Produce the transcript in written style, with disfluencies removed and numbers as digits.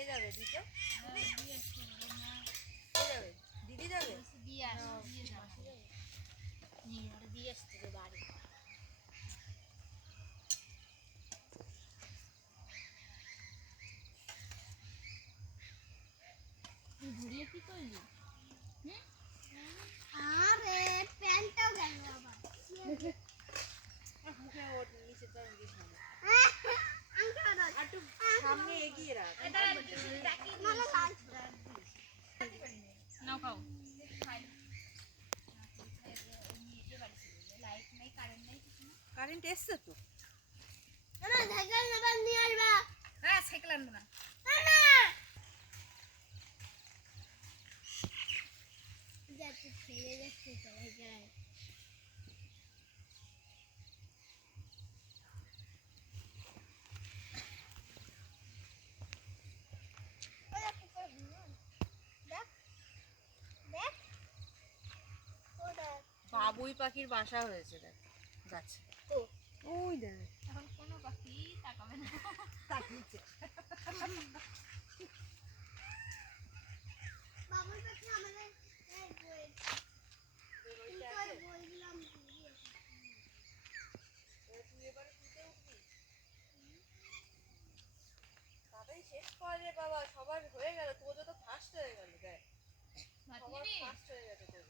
কে যাবে দিতে? কে যাবে? দিদি যাবে? দিয়ে আসতে বাড়ি। ঘুরিয়ে কি করলি? আরে প্যান্টটাও গেল আবার। মুখে ওর নিচে তো দিস না। একটু সামনে এগিয়ে রাখ। নাও খাও। কারেন্ট এসছে তো? না সাইকেল নেবার নিয়ে আসবা। হ্যাঁ সাইকেল আনবো না। যাচ্ছে ছেড়ে যাচ্ছে সবাই যায়। বাবুই পাখির বাসা হয়েছে দেখ গাছে। ওই দেখ এখন কোনো পাখি তাকাবে না। তাকিয়েছে। বাবুই পাখি আমাদের বললাম তুই এবারে তুলতে উঠবি? তাড়াতাড়ি শেষ কর রে বাবা, সবার হয়ে গেল, তোর তো ফার্স্ট হয়ে গেল। দেখ সবার ফার্স্ট হয়ে গেছে তোর।